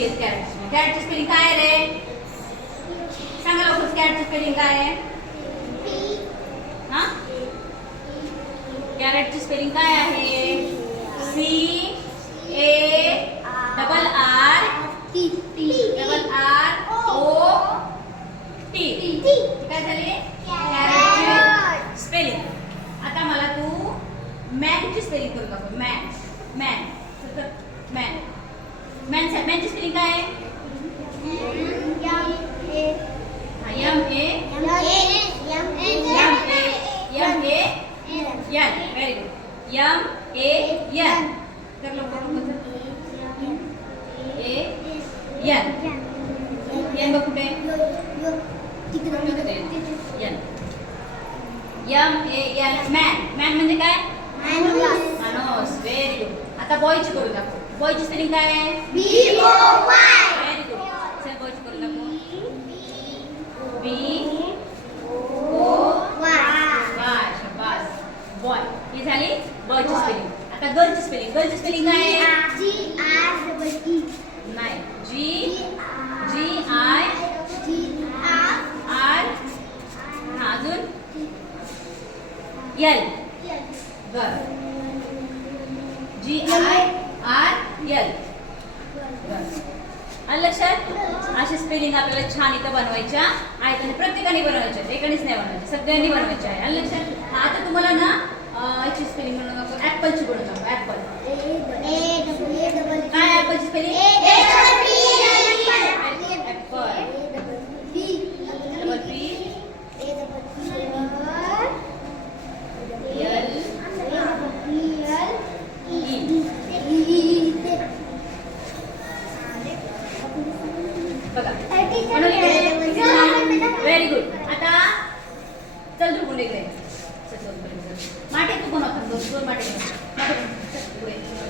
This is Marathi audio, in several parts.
टी एस कॅरेट कॅरेटची स्पेलिंग काय आहे रे। सांगा लवकर कॅरेटची स्पेलिंग काय आहे हा। कॅरेटची स्पेलिंग काय आहे C A double R double R O T काय झाली कॅरेटची स्पेलिंग आता मला तू। मॅनची स्पेलिंग करून दाखव मॅन मॅन मेंस है मेंस जिसमें लिखा है M A M A M A M A N very good M A N कर लो ए यन यन बघ कुठे N M A N man man म्हणजे काय माणूस व्हेरी गुड आता बॉयची करू दाखव बॉयची स्पेलिंग काय आहे? व्हेरी गुड चल बॉयची करून दाखव बी ओ वाय शाबास. बॉय ही झाली बॉयची स्पेलिंग आता गर्लची स्पेलिंग गर्लची स्पेलिंग काय आहे? नाही. जी जी आय आर हा अजून? L girl G I R L लक्षात? अशी स्पेलिंग आपल्याला छान इथं बनवायच्या आहेत आणि प्रत्येकाने बनवायच्या एकानेच नाही बनवायच्या सगळ्यांनी बनवायच्या आहे आणि लक्षात? आता तुम्हाला ना याची स्पेलिंग बनवू नको ॲपलची बनवून नको ॲपल काय ॲपलची स्पेलिंग डबल पी एल बघा. व्हेरी गुड आता चल तू पुढे इकडे. माटे तू पण होता दोन माटे.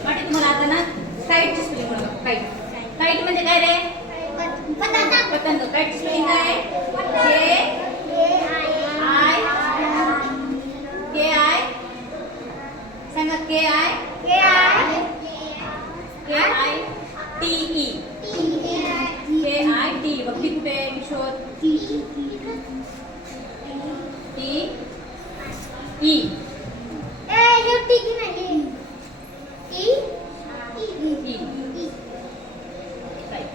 माटे तुम्हाला आता ना काईटची स्पेलिंग बनवा. काईट काईट म्हणजे काय रे? पतंग. काईटची स्पेलिंग काय? के आय के आय सांगा K I K I T E E E Right.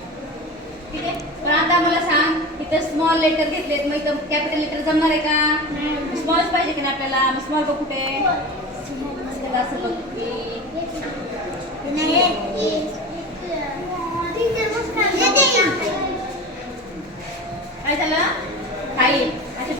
ठीक आहे? पण आता मला सांग इथं स्मॉल लेटर घेतलेत मग इथं कॅपिटल लेटर जमणार आहे का? स्मॉलच पाहिजे की नाही आपल्याला? मग स्मॉल बघ कुठे? असं बघ.